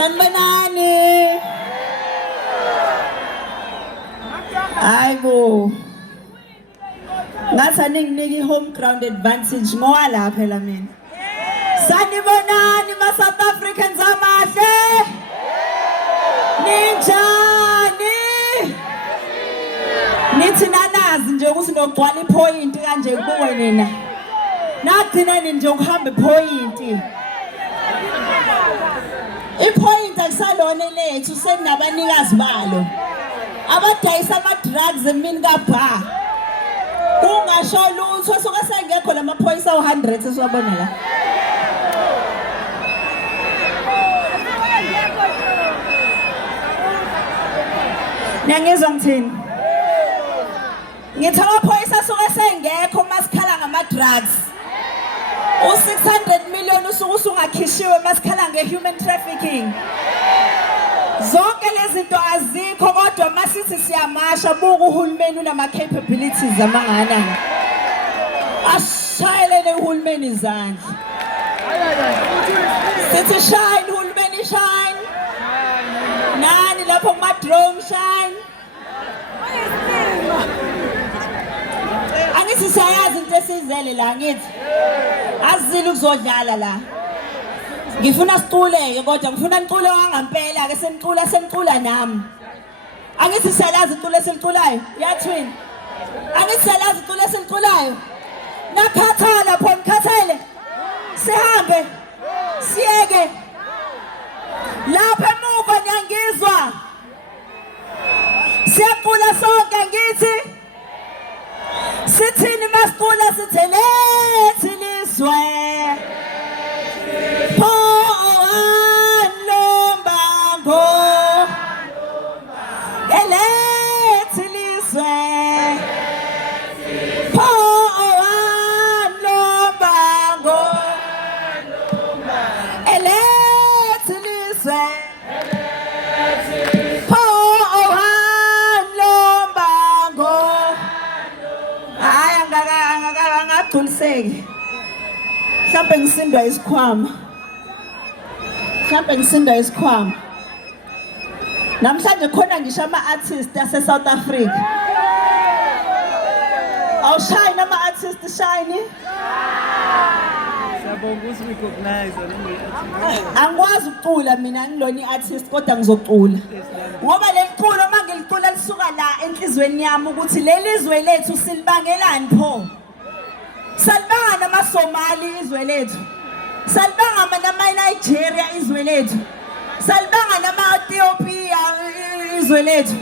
Sanibonani. Hayibo. Ngathi aninginiki home ground advantage ngoba la phela mina. Sanibonani ma South Africans amahle. Ninjani? Nithi nanazi nje ukuthi nogcwala ipoint kanje kuwe nina. Nagcina nje ukuhamba ipoint. Ipoint akusalona lethu senabanikazi balo. Abadayisa ama drugs emini kaBha. Ungasho lutho soke sengekho lamaphoyisa u100 esiwabona la. Ngiyangizwa ngithini? Ngithi amaphoyisa soke sengekho masikhala ngama drugs. U600 million usuku usungakhishiwe masikhala ngehuman trafficking. Zonke lezi zinto azikho kodwa masithi siyamasha buka uhulumeni unama capabilities amangana. Ashayelele uhulumeni izandla. Sithi shine uhulumeni shine. Nani lapho kuma drone shine. Angithi siyayazi into esizele la ngithi. Azizile ukuzodlala la. Ngifuna siculeke kodwa ngifuna niculo wangampela ke senicula nami. Angithi siyalazi iculo esiliculayo yathini. Angithi siyalazi iculo esiliculayo. Nakhathala pho nikhathele. Sihambe. Siyeke. Lapha emuva ngiyangizwa. Siyacula sonke ngithi. Sithini masicula sithi lethi liswe. Ngagculiseki. Mhlawumbe ngisindwa isikhwama. Namhlanje khona ngisho ama-artist ase South Africa. Awushayini ama-artist shayini? Siyabonga ukuthi recognize angikwazi ukucula mina ngilona i-artist kodwa ngizocula. Ngoba le culo mangilicula lisuka la enhlizweni yami ukuthi leli izwe lethu silibangelani pho. Salibanga namaSomali izwe lethu. Salibanga nama-Nigeria izwe lethu. Salibanga nama-Ethiopia izwe lethu.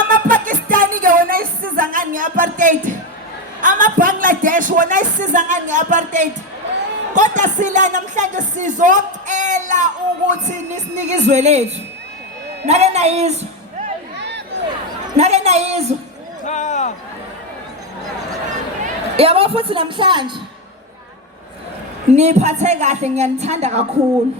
Ama-Pakistani ke wona isisiza ngani nge-apartheid. Ama-Bangladesh wona isisiza ngani nge-apartheid. Kodwa sila namhlanje sizocela ukuthi nisinike izwe lethu. Nake nayizwa. Yabo futhi namhlanje niphathe kahle ngiyanithanda kakhulu.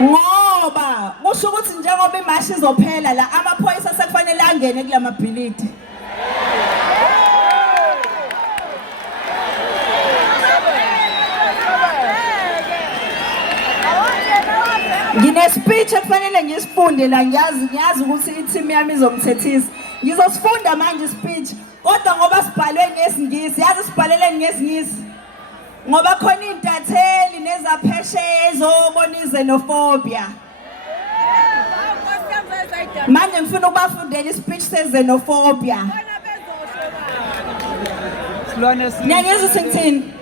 Ngoba kusho ukuthi njengoba imashi izophela la amaphoyisa sekufanele angene kula mabhilidi. Ngine speech ekufanele ngisifunde la ngiyazi ukuthi i-team yami izomthethisa. Ngizosifunda manje speech kodwa ngoba sibhalwe ngesingisi yazi sibhalele ngesingisi. Ngoba khona intatheli nezaphesheya ezobona xenophobia. Manje ngifuna ukubafundela ispeech se-xenophobia. Ngiyangizwa singithini?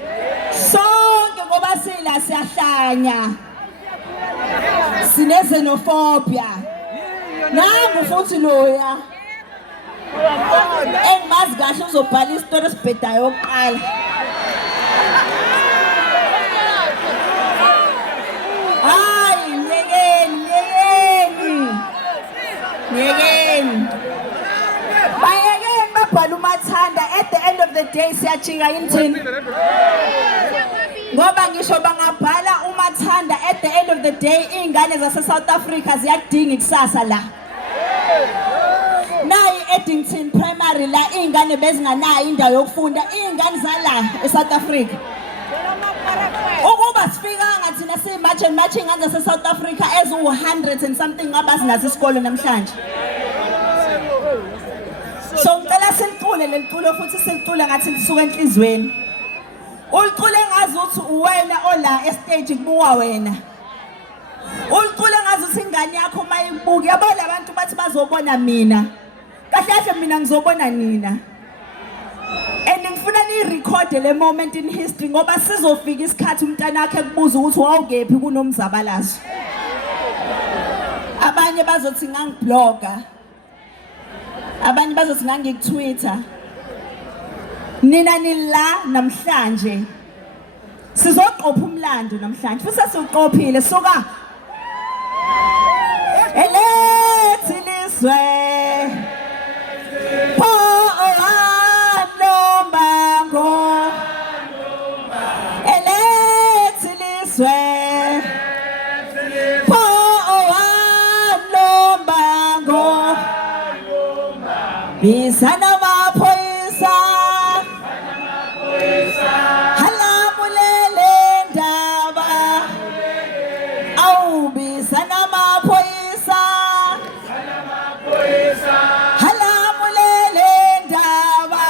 Sonke ngoba sila siyahlanya. Sine-xenophobia. Nangu futhi loya. Engimazi kahle uzobhala isitori esibhedayo yokuqala. Nyekeni. Bayekeni babhala uMathanda at the end of the day siyajika yini? Ngoba ngisho bangabhala uMathanda at the end of the day ingane zase South Africa ziyadinga ikusasa la. Nayi Eddington Primary la ingane bezinganayo indawo yokufunda ingane zala eSouth Africa. ukuba sifikanga thina siyi-marching nganje South Africa eziwu-100 and something ngabe sinazo isikole namhlanje. So ngicela silicule leli culo futhi silicule ngathi lisuka enhlizweni. Ulicule ngazi ukuthi uwena ola estage kubuka wena. Ulicule ngazi ukuthi ingane yakho mayibuka yabo labantu bathi bazobona mina. Kahle kahle mina ngizobona nina. And ngifuna ni-record le moment in history ngoba sizofika isikhathi umntana wakhe kubuza ukuthi wawungephi kunomzabalazo. Abanye bazothi ngangibloga. Abanye bazothi ngangikutwitter. Nina nila namhlanje. Sizoqopha umlando namhlanje. Futhi sesiqophile suka. Elethi lizwe. Bisana maphoyisa halamulele ndaba awu bisana maphoyisa halamulele ndaba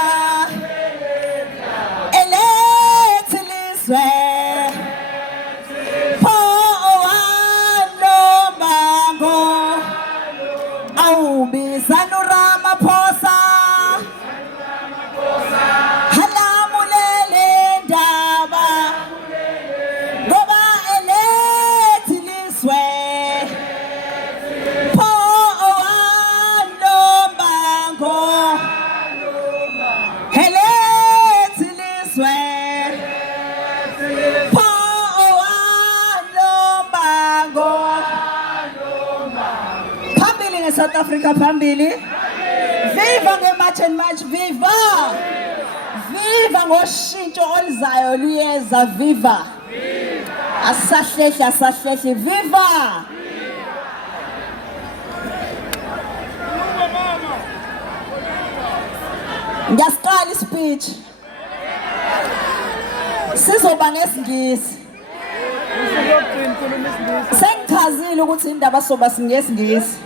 elethi lizwe pho owanombango awu bisana Ramaphosa halamulele ndaba ngoba elethi lizwe pho owanombango elethi lizwe pho owanombango phambili ngeSouth Africa phambili. Viva nge-March and March, viva! Viva ngoshintsho oluzayo luyeza, viva! Asahlehli, viva! Ngiyasiqala ispeech. Sizoba ngesingisi. Sengichazile ukuthi indaba soba singesingisi.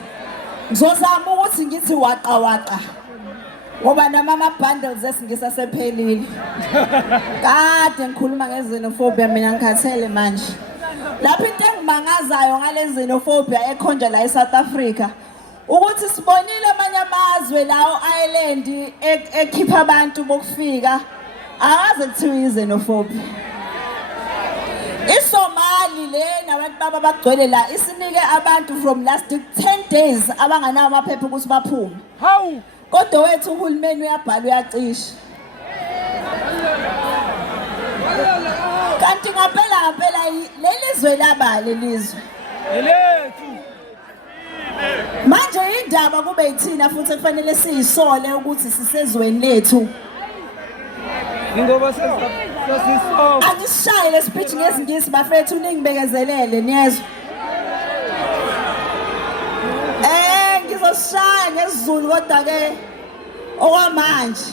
Ngizozama ukuthi ngithi waqa ngoba nama bundles esingisa sephelile. Kade ngikhuluma ngezenophobia mina ngikhathele manje. Lapho into engimangazayo ngale xenophobia ekhonja la eSouth Africa ukuthi sibonile amanye amazwe lawo Ireland ekhipha abantu bokufika akaze kuthiwa izenophobia. iSomali le nabantu baba bagcwele la isinike abantu from last 10 days abanganawo amaphepha ukuthi baphume. Hawu kodwa wethu uhulumeni uyabhala uyacisha. Kanti ngaphela lelizwe labale lizwe. Elethu. Manje indaba kube yithina futhi kufanele siyisole ukuthi sisezweni lethu. Ngoba sesiso. Angishaye le speech ngesingisi bafethu ningibekezelele niyezwa. Ngizosishaya ngesizulu kodwa ke okwamanje.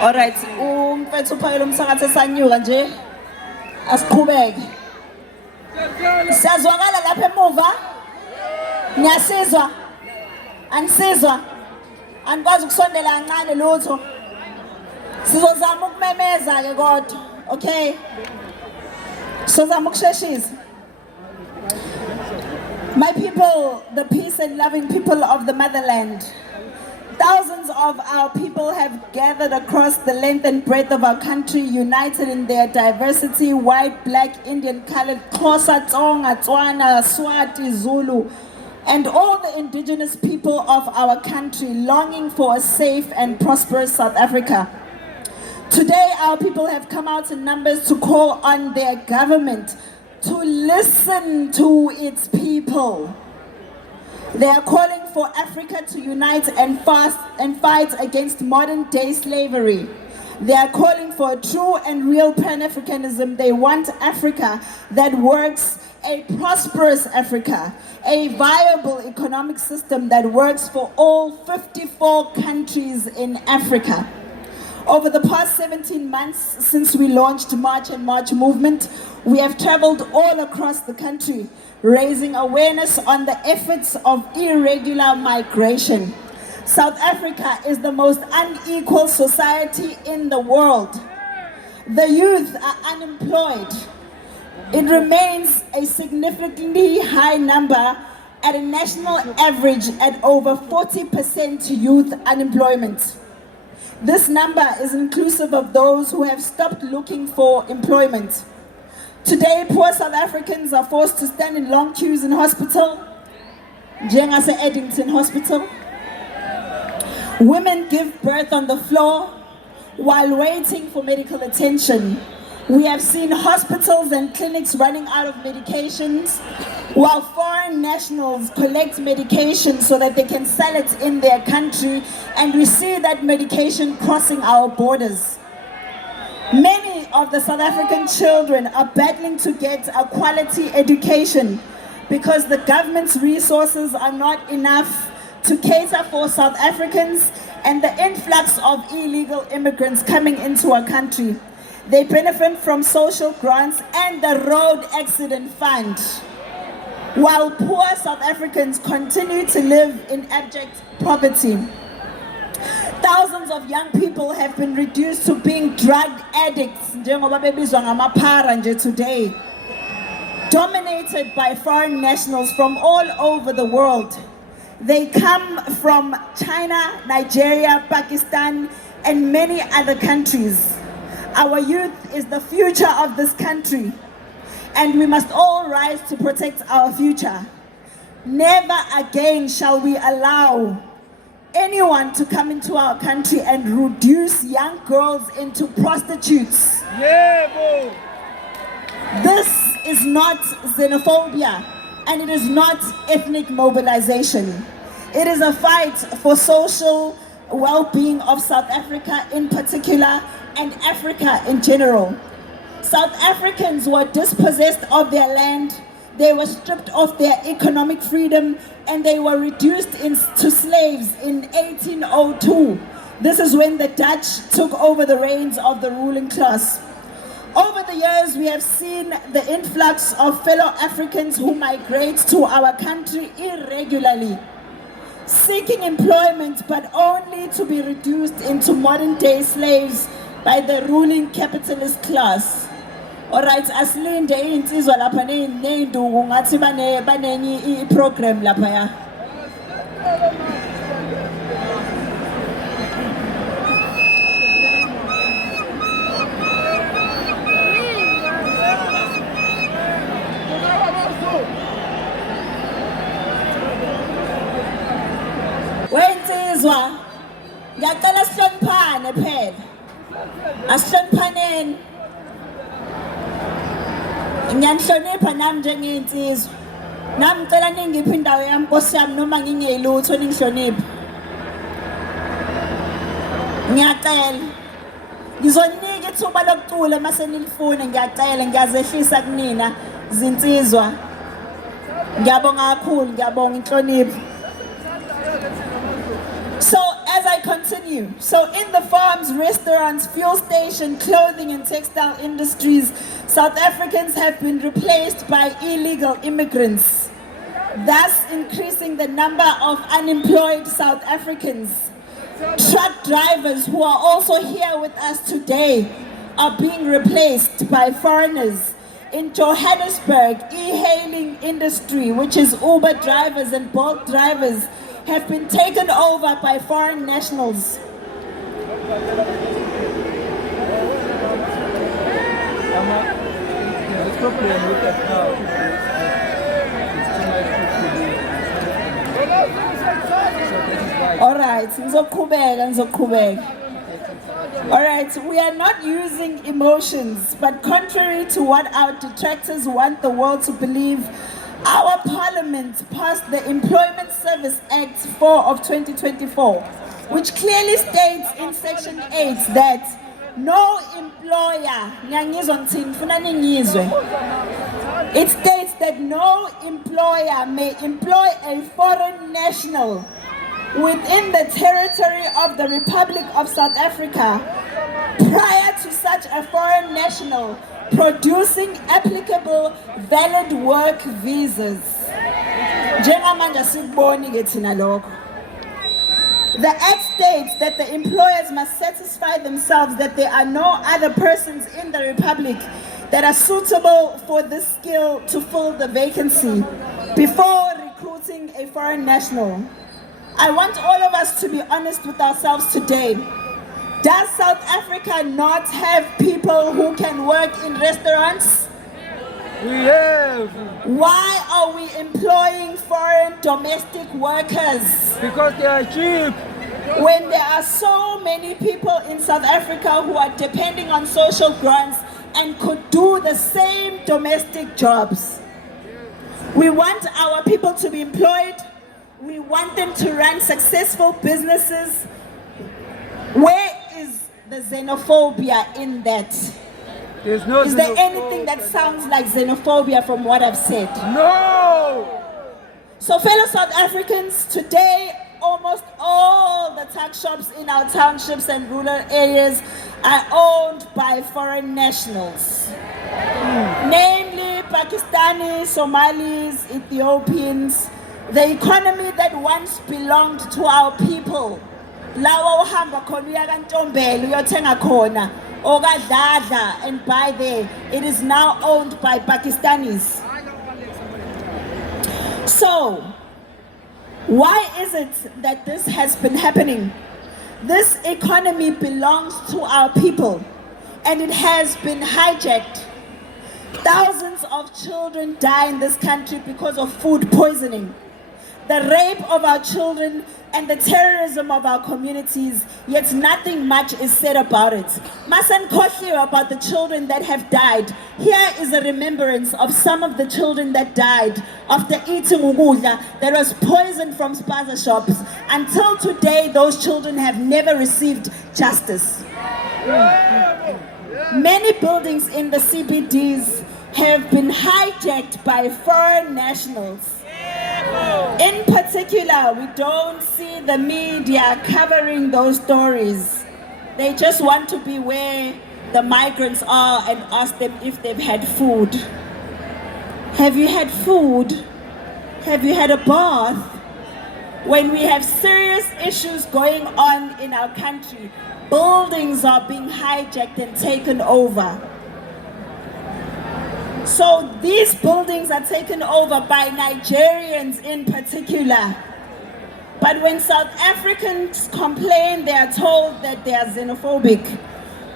All right, umfethu uphakela umsakazo esanyuka nje. Asiqhubeke. Siyazwakala lapha emuva? Ngiyasizwa. Angisizwa. Angikwazi ukusondela kancane lutho. Sizozama ukumemeza ke kodwa, okay? Sizozama ukusheshisa. My people, the peace and loving people of the motherland. Thousands of our people have gathered across the length and breadth of our country, united in their diversity: white, black, Indian, colored, Xhosa, Tsonga, Tswana, Swati, Zulu, and all the indigenous people of our country, longing for a safe and prosperous South Africa. Today, our people have come out in numbers to call on their government to listen to its people. They are calling for Africa to unite and fight against modern-day slavery. They are calling for a true and real Pan-Africanism. They want Africa that works, a prosperous Africa, a viable economic system that works for all 54 countries in Africa. Over the past 17 months since we launched March and March movement, we have traveled all across the country, raising awareness on the efforts of irregular migration. South Africa is the most unequal society in the world. The youth are unemployed. It remains a significantly high number at a national average at over 40% youth unemployment. This number is inclusive of those who have stopped looking for employment. Today, poor South Africans are forced to stand in long queues in hospital, njengase Eddington Hospital. Women give birth on the floor while waiting for medical attention. We have seen hospitals and clinics running out of medications while foreign nationals collect medication so that they can sell it in their country, and we see that medication crossing our borders. Many of the South African children are battling to get a quality education because the government's resources are not enough to cater for South Africans and the influx of illegal immigrants coming into our country. They benefit from social grants and the road accident fund, while poor South Africans continue to live in abject poverty. Thousands of young people have been reduced to being drug addicts, njengoba bebizwa ngamaphara nje today, dominated by foreign nationals from all over the world. They come from China, Nigeria, Pakistan, and many other countries. Our youth is the future of this country, and we must all rise to protect our future. Never again shall we allow anyone to come into our country and reduce young girls into prostitutes. This is not xenophobia, and it is not ethnic mobilization. It is a fight for social well-being of South Africa in particular and Africa in general. South Africans were dispossessed of their land, they were stripped of their economic freedom, and they were reduced to slaves in 1802. This is when the Dutch took over the reins of the ruling class. Over the years, we have seen the influx of fellow Africans who migrate to our country irregularly, seeking employment but only to be reduced into modern-day slaves by the ruling capitalist class. Alright, asilinde insizwa lapha ney'nduku ngathi banenye i-program lapha ya. Wensizwa, ngiyacela sihloniphane phela. Asihloniphaneni. Ngiyanihlonipha nami njengey'nsizwa. Nami ngicela ningiphe indawo yami Nkosi yami noma ngingeyilutho ningihloniphe. Ngiyacela. Ngizonika ithuba lokucula mase nilifuna, ngiyacela, ngiyazehlisa kunina zinsizwa. Ngiyabonga kakhulu, ngiyabonga inhlonipho. So as I continue, so in the farms, restaurants, fuel station, clothing and textile industries, South Africans have been replaced by illegal immigrants, thus increasing the number of unemployed South Africans. Truck drivers who are also here with us today are being replaced by foreigners. In Johannesburg, e-hailing industry, which is Uber drivers and Bolt drivers, have been taken over by foreign nationals. All right, all right, we are not using emotions, but contrary to what our detractors want the world to believe, Our parliament passed the Employment Service Act 4 of 2024, which clearly states in section 8 that no employer, it states that no employer may employ a foreign national within the territory of the Republic of South Africa prior to such a foreign national producing applicable valid work visas. Njengamanje sikuboni-ke thina lokho. The Act states that the employers must satisfy themselves that there are no other persons in the Republic that are suitable for this skill to fill the vacancy before recruiting a foreign national. I want all of us to be honest with ourselves today. Does South Africa not have people who can work in restaurants? We have. Why are we employing foreign domestic workers? Because they are cheap. When there are so many people in South Africa who are depending on social grants and could do the same domestic jobs. We want our people to be employed. We want them to run successful businesses. Where is the xenophobia in that? There's no Is there anything that sounds like xenophobia from what I've said? No! So fellow South Africans, today almost all the tuck shops in our townships and rural areas are owned by foreign nationals. Namely Pakistani, Somalis, Ethiopians. The economy that once belonged to our people. Lawa uhamba khona uya kaNtombela uyothenga khona okadladla and buy there. It is now owned by Pakistanis. So, why is it that this has been happening? This economy belongs to our people and it has been hijacked. Thousands of children die in this country because of food poisoning. The rape of our children and the terrorism of our communities, yet nothing much is said about it. Mustn't hear about the children that have died. Here is a remembrance of some of the children that died after eating ukudla that was poisoned from spaza shops. Until today, those children have never received justice. Many buildings in the CBDs have been hijacked by foreign nationals. In particular, we don't see the media covering those stories. They just want to be where the migrants are and ask them if they've had food. Have you had food? Have you had a bath? When we have serious issues going on in our country, buildings are being hijacked and taken over. So these buildings are taken over by Nigerians in particular. But when South Africans complain, they are told that they are xenophobic.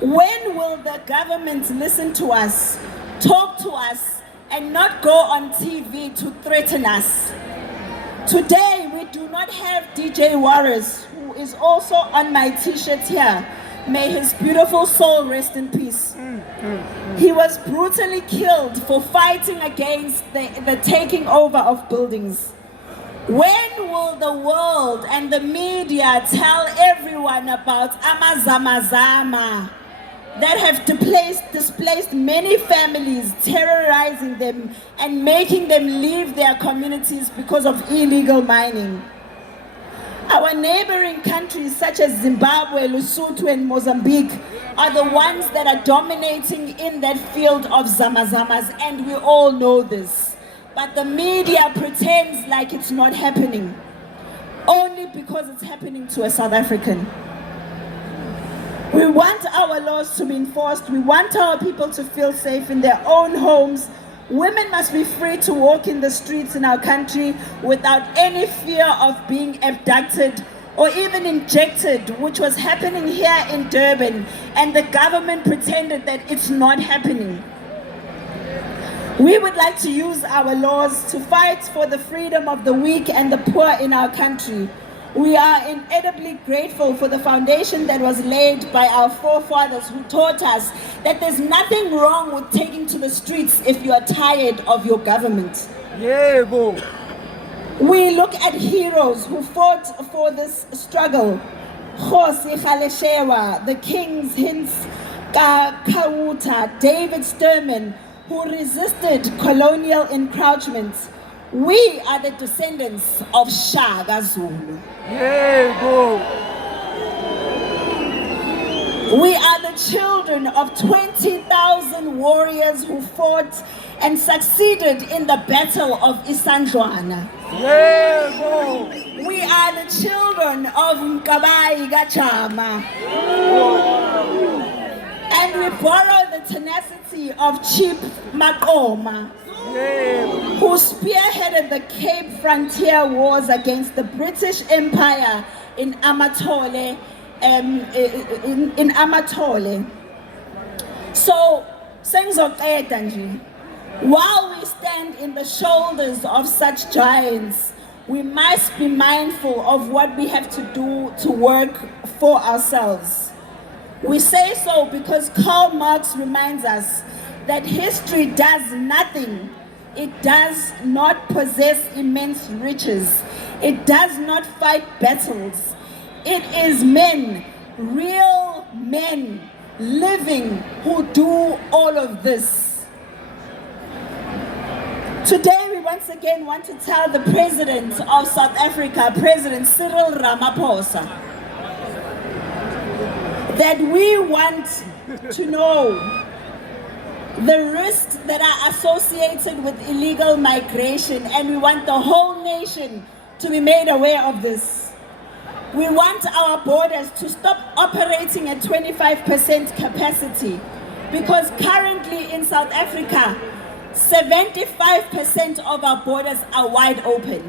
When will the government listen to us, talk to us, and not go on TV to threaten us? Today, we do not have DJ Warris, who is also on my t-shirt here. May his beautiful soul rest in peace. He was brutally killed for fighting against the taking over of buildings. When will the world and the media tell everyone about Amazamazama that have displaced many families, terrorizing them and making them leave their communities because of illegal mining? Our neighboring countries such as Zimbabwe, Lesotho and Mozambique are the ones that are dominating in that field of zamazamas, and we all know this. But the media pretends like it's not happening, only because it's happening to a South African. We want our laws to be enforced. We want our people to feel safe in their own homes. Women must be free to walk in the streets in our country without any fear of being abducted or even injected, which was happening here in Durban, and the government pretended that it's not happening. We would like to use our laws to fight for the freedom of the weak and the poor in our country. We are incredibly grateful for the foundation that was laid by our forefathers who taught us that there's nothing wrong with taking to the streets if you are tired of your government. Yebo. We look at heroes who fought for this struggle. Kgosi Kgaleshewa, the Kings Hints Kauta, David Sturman, who resisted colonial encroachments. We are the descendants of Shaka Zulu. Yebo. We are the children of 20,000 warriors who fought and succeeded in the Battle of Isandlwana. Yebo. We are the children of Mkabayi Gachama. And we borrow the tenacity of Chief Makoma, Yebo. who spearheaded the Cape Frontier Wars against the British Empire in Amatole. In Amatole. So, sengizoqeda nje. While we stand in the shoulders of such giants, we must be mindful of what we have to do to work for ourselves. We say so because Karl Marx reminds us that history does nothing. It does not possess immense riches. It does not fight battles. It is men, real men, living, who do all of this. Today we once again want to tell the President of South Africa, President Cyril Ramaphosa, that we want to know the risks that are associated with illegal migration, and we want the whole nation to be made aware of this. We want our borders to stop operating at 25% capacity, because currently in South Africa, 75% of our borders are wide open.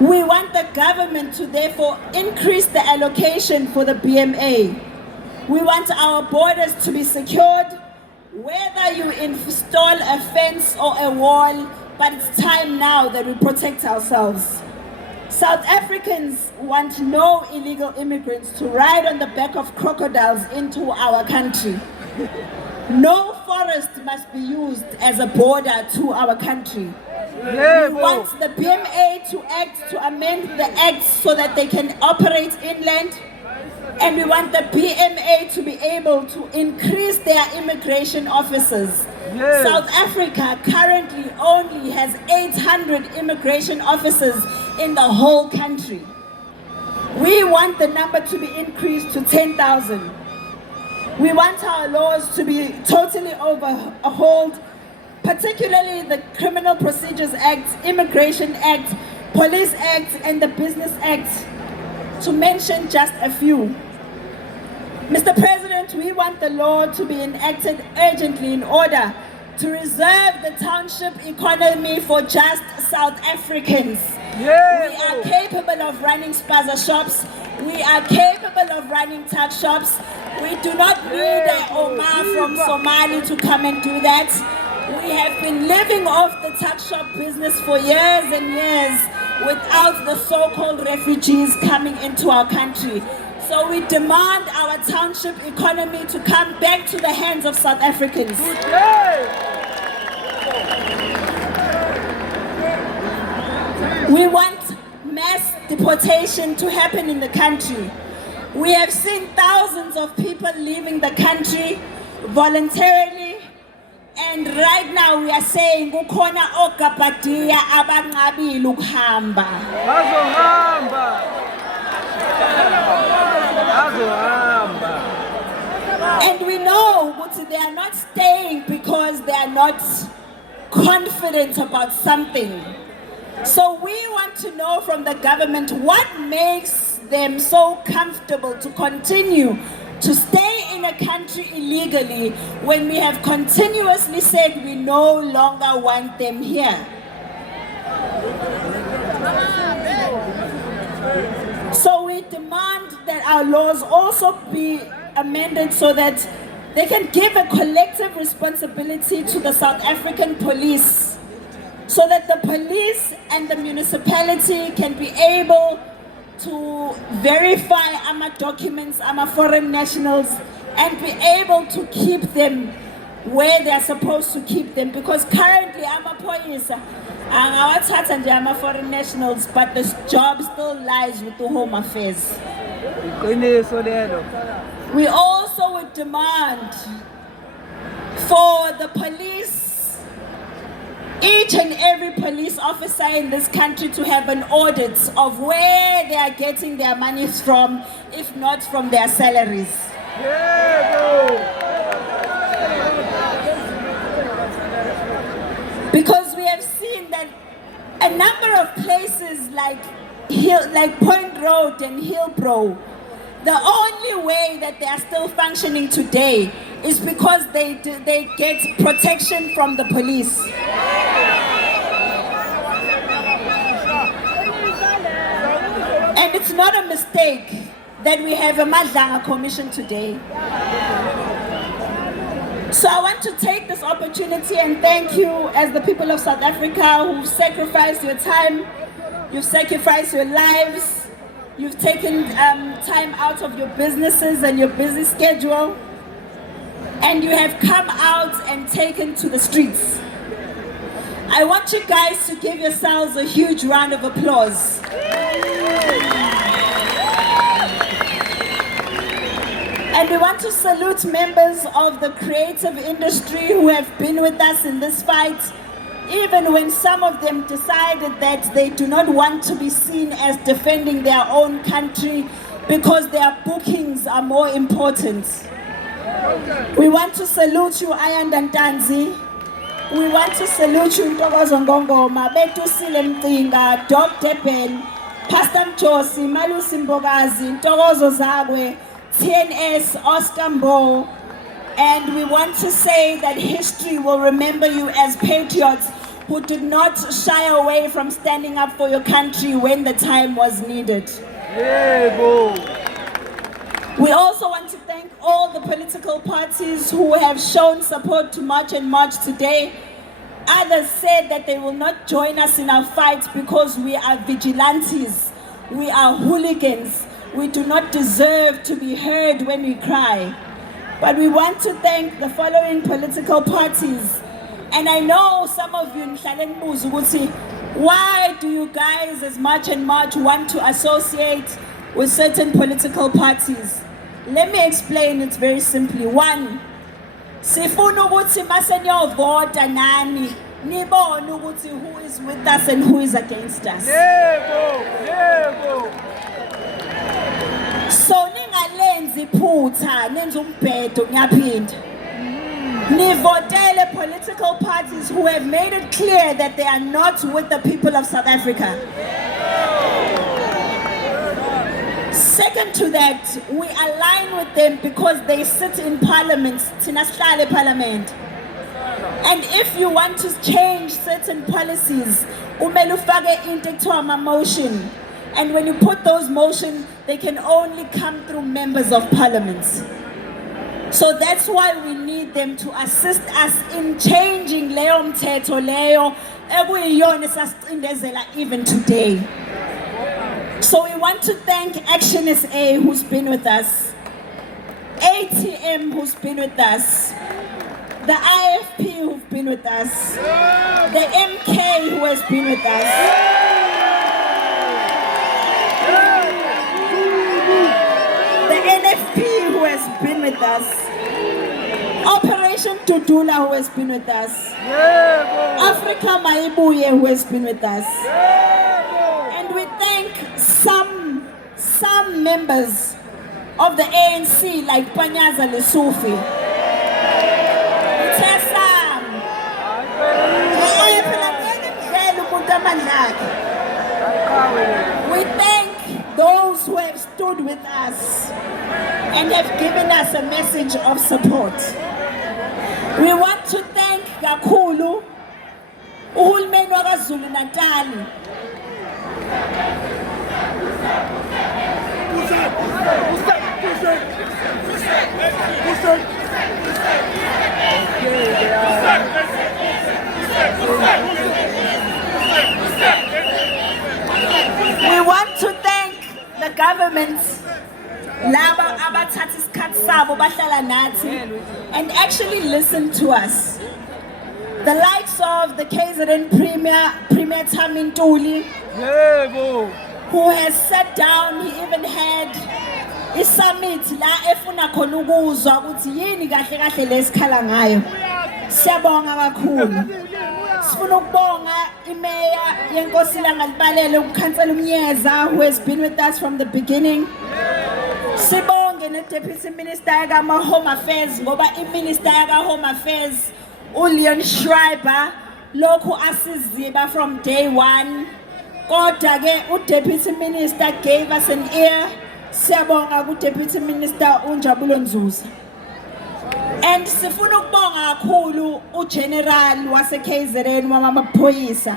We want the government to therefore increase the allocation for the BMA. We want our borders to be secured, whether you install a fence or a wall, but it's time now that we protect ourselves. South Africans want no illegal immigrants to ride on the back of crocodiles into our country. No forest must be used as a border to our country. We want the BMA to amend the act so that they can operate inland. And we want the BMA to be able to increase their immigration officers. Yes. South Africa currently only has 800 immigration officers in the whole country. We want the number to be increased to 10,000. We want our laws to be totally overhauled, particularly the Criminal Procedures Act, Immigration Act, Police Act, and the Business Act, to mention just a few. Mr. President, we want the law to be enacted urgently in order to reserve the township economy for just South Africans. Yeah. We are capable of running spaza shops. We are capable of running tuck shops. We do not need an Omar from Somali to come and do that. We have been living off the tuck shop business for years and years without the so-called refugees coming into our country. So we demand our township economy to come back to the hands of South Africans. We want mass deportation to happen in the country. We have seen thousands of people leaving the country voluntarily, and right now we are saying kukhona ogabadiya abanqabile ukuhamba. And we know that they are not staying because they are not confident about something. So we want to know from the government what makes them so comfortable to continue to stay in a country illegally when we have continuously said we no longer want them here. So we demand that our laws also be amended so that they can give a collective responsibility to the South African police, so that the police and the municipality can be able to verify our documents, our foreign nationals, and be able to keep them where they are supposed to keep them, because currently amaphoyisa angawathatha nje ama-foreign nationals, but the job still lies with the Home Affairs. Iqiniso lelo. We also would demand for the police, each and every police officer in this country, to have an audit of where they are getting their monies from, if not from their salaries. Because we have seen that a number of places like Point Road and Hillbrow, the only way that they are still functioning today is because they get protection from the police. And it's not a mistake that we have a Madlanga Commission today. So I want to take this opportunity and thank you, as the people of South Africa, who've sacrificed your time, you've sacrificed your lives, you've taken time out of your businesses and your busy schedule, and you have come out and taken to the streets. I want you guys to give yourselves a huge round of applause. And we want to salute members of the creative industry who have been with us in this fight, even when some of them decided that they do not want to be seen as defending their own country because their bookings are more important. We want to salute you, Ayanda Ntanzi. We want to salute you, Ntokozo Ngongoma, Betu Sile Mtinga, Doc Deben, Pastor Mjosi, Malusi Mbogazi, Ntokozo Zagwe, TNS, Oscar Mbo, and we want to say that history will remember you as patriots who did not shy away from standing up for your country when the time was needed. We also want to thank all the political parties who have shown support to March and March today. Others said that they will not join us in our fight because we are vigilantes, we are hooligans. We do not deserve to be heard when we cry. But we want to thank the following political parties. And I know some of you, why do you guys as March and March want to associate with certain political parties? Let me explain it very simply. One, sifuna ukuthi mase niyovota nani nibone ukuthi who is with us and who is against us. So ningalenzi phutha nenza umbhedo ngiyaphinda. Nivotele political parties who have made it clear that they are not with the people of South Africa. Second to that, we align with them because they sit in parliament, Tinashlale Parliament. And if you want to change certain policies, umele ufake into ekuthiwa motion. And when you put those motions, they can only come through members of parliament. So that's why we need them to assist us in changing leyo mthetho leyo ekuyiyona esasicindezela even today. So we want to thank Action SA, who's been with us, ATM, who's been with us, the IFP, who've been with us, the MK, who has been with us, the NFP, who has been with us, Operation Dudula, who has been with us, Africa Maibuye, who has been with us, and we thank some members of the ANC like Panyaza Lesufi. We thank those who have stood with us and have given us a message of support. We want to thank Kakhulu, uhulumeni waKwaZulu Natal. We want to thank the government laba abathatha isikhathi sabo bahlala nathi and actually listen to us. The likes of the KZN Premier Tami Ntuli, Yebo. who has sat down, he even had a summit la efuna khona ukuzwa ukuthi yini kahle kahle lesikhala ngayo. Siyabonga kakhulu. Sifuna ukubonga iMeya yeNkosi Langalibalele uKhansela uMyeza, who has been with us from the beginning. Sibonge ne-Deputy Minister yaka Home Affairs ngoba iMinister yaka Home Affairs uLeon Schreiber lokhu asiziba from day one. Kodwa ke uDeputy Minister gave us an ear. Siyabonga kuDeputy Minister uNjabulo Nzuza. And sifuna ukubonga kakhulu uGeneral wase KZN wamaphoyisa.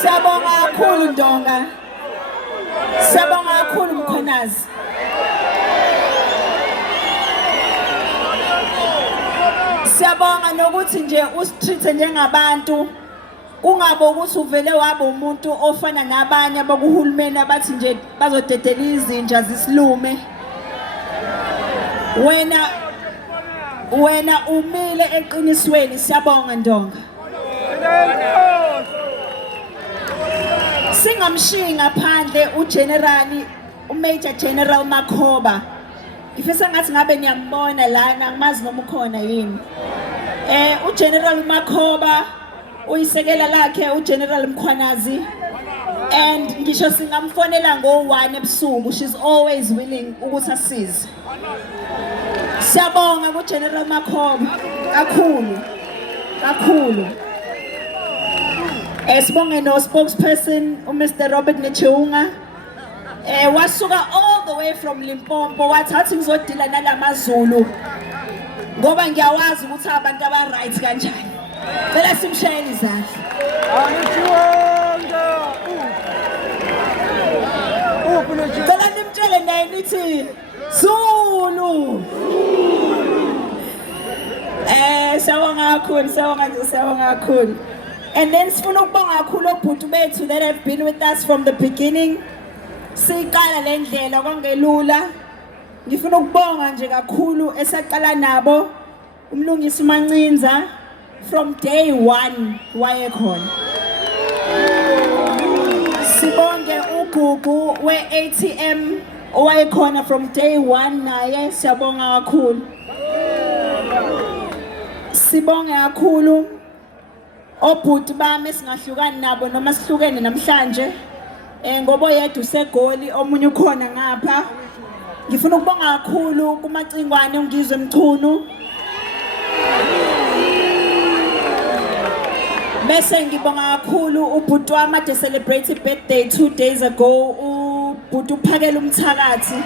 Siyabonga kakhulu Ndonga. Siyabonga kakhulu Mkhonazi. Siyabonga nokuthi nje usitreat njengabantu. Kungabe ukuthi uvele wabe umuntu ofana nabanye abakuhulumeni abathi nje bazodedela izinja zisilume. Wena umile eqinisweni. Siyabonga Ndonga. Singamshiyi ngaphandle uGeneral uMajor General Makhoba. Ngifisa ngathi ngabe niyambona lana ngimazi noma ukhona yini. uGeneral Makhoba uyisekela lakhe uGeneral Mkhwanazi, and ngisho singamfonela ngo-1 ebusuku. She's always willing ukuthi asize. Siyabonga kuGeneral Makhoba kakhulu kakhulu. Sibonge no spokesperson uMr Robert Necheunga. Wasuka all the way from Limpopo wathathi ngizodila nalamazulu ngoba ngiyawazi ukuthi abantu aba-right kanjani. Cela simshayele izandla. Cela nimtshele naye nithi Zulu. Siyabonga kakhulu. And then sifuna ukubonga kakhulu obhuti bethu that have been with us from the beginning. Siqala le ndlela kwangelula. Ngifuna ukubonga nje kakhulu esaqala nabo umlungisi uMancinza from day 1 wayekhona. Sibonge uGugu we-ATM owayekhona from day 1 naye. Siyabonga kakhulu. Sibonge kakhulu obhuti bami singahlukani nabo noma sihlukene namhlanje. Ngoba yedwa usegoli omunye ukhona ngapha. Ngifuna ukubonga kakhulu kuMacingwane uNgizwe Mchunu. Bese ngibonga kakhulu ubhuti wami ade celebrate birthday 2 days ago, ubhuti uphakela umthakathi.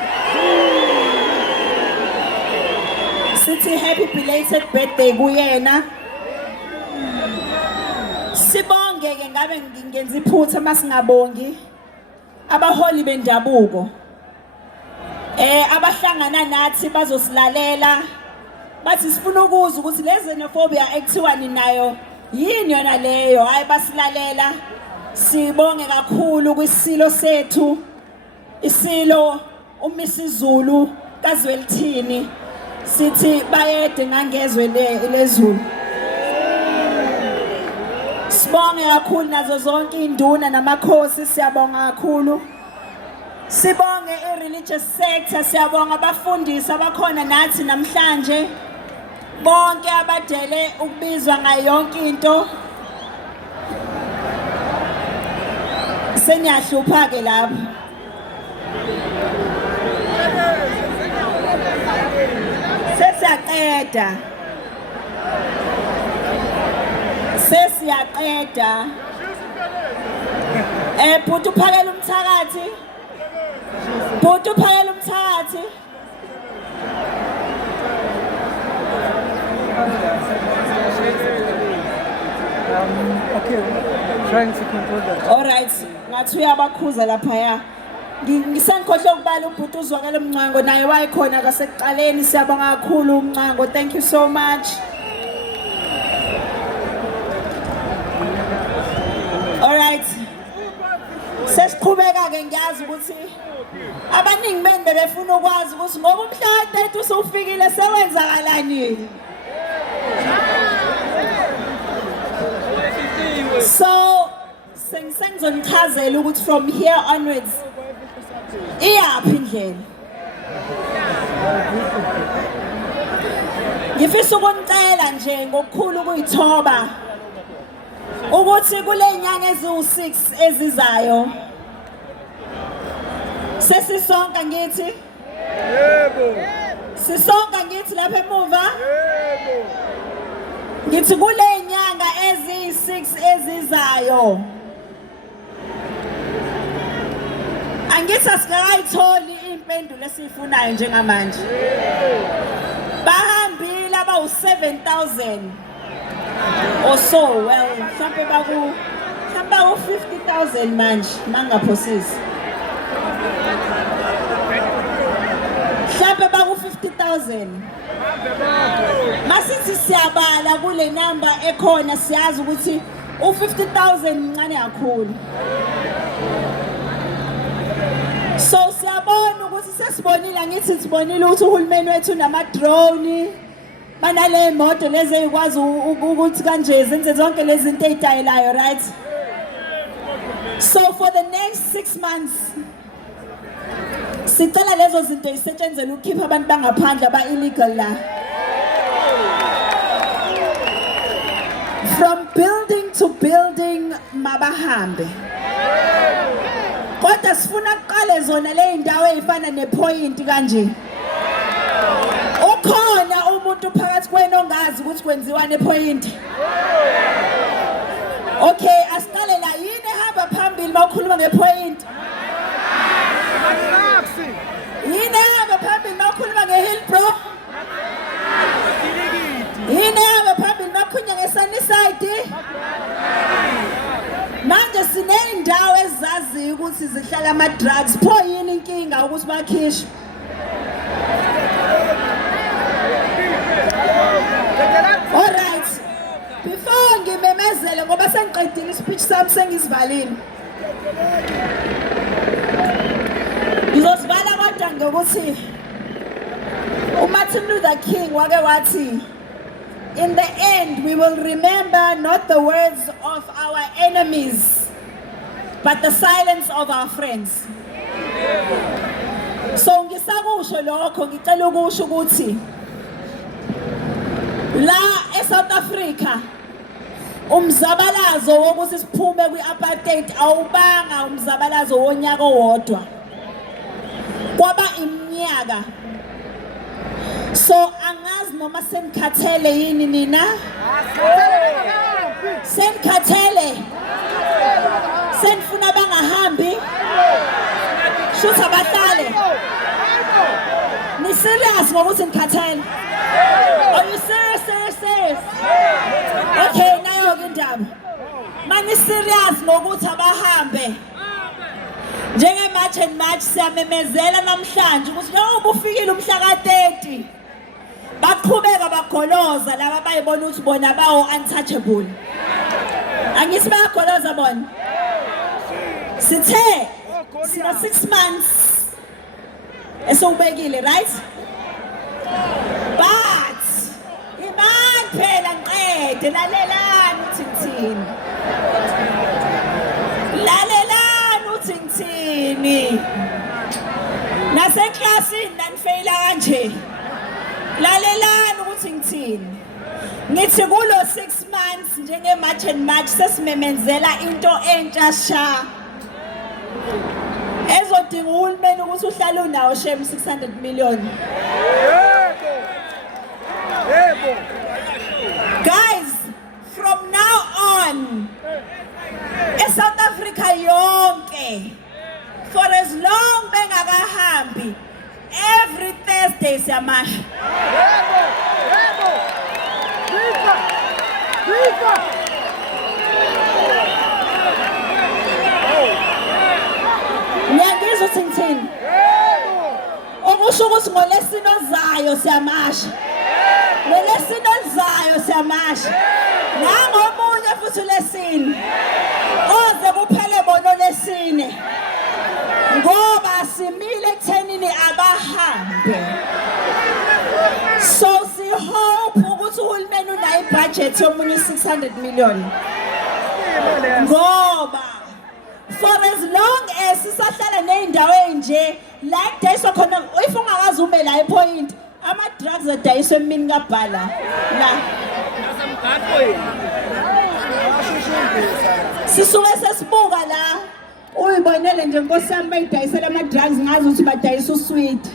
Sithi happy belated birthday kuyena. Sibonge ke ngabe ngingenza iphutha masingabongi abaholi bendabuko. Abahlangana nathi bazosilalela. Bathi sifuna ukuzwa ukuthi le xenophobia ekuthiwa ninayo yini yona leyo. Hayi basilalela. Sibonge kakhulu kwisilo sethu. Isilo uMisizulu kaZwelithini. Sithi bayede ngangezwe lezulu. Sibonge kakhulu nazo zonke induna namakhosi. Siyabonga kakhulu. Sibonge i-religious sector. Siyabonga abafundisi abakhona nathi namhlanje. Bonke abadele ukubizwa ngayo yonke into. Seniyahlupa ke lapho. Sesiyaqeda. Bhuti uphakela umthakathi. Okay, trying to control that. All right, ngathi uyabakhuza lapha ya. Ngisengikhohle ukubala ubhuti uZwakele Mncango naye wayekhona kasekuqaleni. Siyabonga kakhulu uMncango. Thank you so much. Siqhubeka ke ngiyazi ukuthi abaningi benu bebefuna ukwazi ukuthi ngoba umhla ka-30 usufikile sewenzakalani. So sengizonichazela ukuthi from here onwards iyaphi indlela. Ngifisa ukunicela nje ngokukhulu ukuyithoba ukuthi kule nyanga eziwu6 ezizayo sesisonke ngithi Yebo. sisonke ngithi lapha emuva Yebo. ngithi kule nyanga eziyi6 ezizayo angithi asikayitholi impendulo esiyifunayo njengamanje. Bahambile abawu-7,000 or so, well mhlawumbe baku 50,000 manje mangaphosisi. Mhlawumbe baku 50,000. Masithi siyabala kule number ekhona siyazi ukuthi u50,000 mncane kakhulu. So siyabona ukuthi sesibonile angithi sibonile ukuthi uhulumeni wethu nama-drone banale moto lezi ezikwazi ukuthi kanje zenze zonke lezi zinto ezidayelayo, right? So for the next 6 months sicela lezo zinto zisetshenzele ukukhipha abantu bangaphandle aba-illegal la. From building to building mabahambe. Kodwa sifuna kuqale zona le ndawo ezifana nePoint kanje. Ukhona umuntu phakathi kwenu ongazi ukuthi kwenziwa nePoint. Okay, asiqale la yini ehamba phambili mawukhuluma ngePoint? Yini ehamba phambili mawukhuluma ngeHillbrow? Yini ehamba phambili mawukhuluma ngeSunnyside? Manje siney'ndawo ezaziyo ukuthi zihlala ama-drugs. Pho yini inkinga ukuthi bakhishwe? Alright. Before ngimemezele ngoba sengiqedile ispeech sami sengisivalile. Ngizosivala kodwa ngokuthi uMartin Luther King wake wathi, in the end, we will remember not the words of our enemies, but the silence of our friends. So ngisakusho lokho ngicela ukusho ukuthi la eSouth Africa umzabalazo wokuthi siphume kwi-apartheid awubanga umzabalazo wonyaka owodwa. Kwaba iminyaka. So angazi noma senikhathele yini nina? Senikhathele? Senifuna bangahambi? Shuthi abahlale? Ni serious ngokuthi nikhathele? Are you serious? Okay, nayo ke indaba. Mani serious ngokuthi abahambe. Njenge March and March siyamemezela namhlanje ukuthi njengoba ufikile umhla ka-30 baqhubeka bagoloza laba bayibona ukuthi bona bawo untouchable. Angithi bayagoloza bona. Sithe sina 6 months esowubekile, right? But imani phela ngiqede lalelani uthi ngithini. Lalelani uthi ngithini. Naseklasini nanifeyila kanje. Lalelani ukuthi ngithini. Ngithi kulo 6 months njenge March and March sesimemezela into entsha sha. Ezodinga uhulumeni ukuthi uhlale unawo shem 600 million. Yebo. Guys, from now on, eSouth Africa yonke, for as long bengakahambi, every Thursday siyamasha. Yebo. Viva. Ngiyangizwa ukuthi ngithini? Okusho ukuthi ngoLesine ozayo siyamasha. NgoLesine ozayo siyamasha. Nangomunye futhi uLesine. Oze kuphele bona uLesine. ngoba simile ekuthenini abahambe. So sihope ukuthi uhulumeni unayo ibudget yomunye 600 million. Ngoba for as long as sisahlala ney'ndawo ey'nje la kudayiswa khona, if ungakaze ube la ipoint, ama-drugs adayiswa emini kabhala la. Sisuke sesibuka la uyibonele nje Nkosi yami bayidayisela ama-drugs ngazi ukuthi badayisa uswidi.